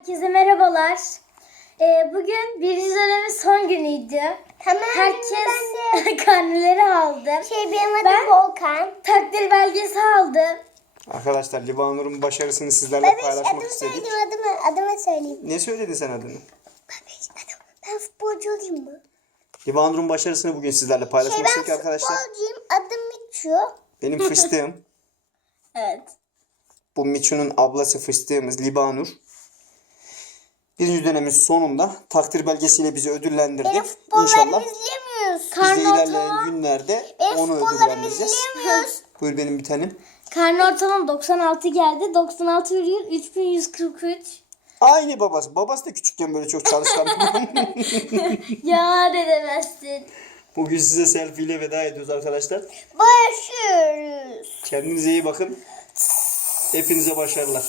Herkese merhabalar. Ee, bugün birinci dönemin son günüydü. Tamam. Herkes karneleri aldı. Şey benim adım Ben- Volkan. Takdir belgesi aldı. Arkadaşlar Libanur'un başarısını sizlerle Babiş paylaşmak adımı istedik. söyleyeyim adımı, adımı söyleyeyim. Ne söyledin sen adını? Babiş adım. Ben futbolcu olayım mı? Libanur'un başarısını bugün sizlerle Şey paylaşmak ben istedik arkadaşlar. futbolcuyum. Adım Miçu. Benim fıstığım. Evet. bu Miçu'nun ablası fıstığımız Libanur. Birinci dönemin sonunda takdir belgesiyle bizi ödüllendirdi. Benim futbollarımı İnşallah izleyemiyoruz. biz de Karnı ilerleyen ortalama- günlerde Benim onu futbollarımı ödüllendireceğiz. izleyemiyoruz. Buyur benim bir tanem. Karne ortalama 96 geldi. 96,3143. Aynı babası. Babası da küçükken böyle çok çalışkan. ya ne demezsin. Bugün size selfie ile veda ediyoruz arkadaşlar. Başlıyoruz. Kendinize iyi bakın. Hepinize başarılar.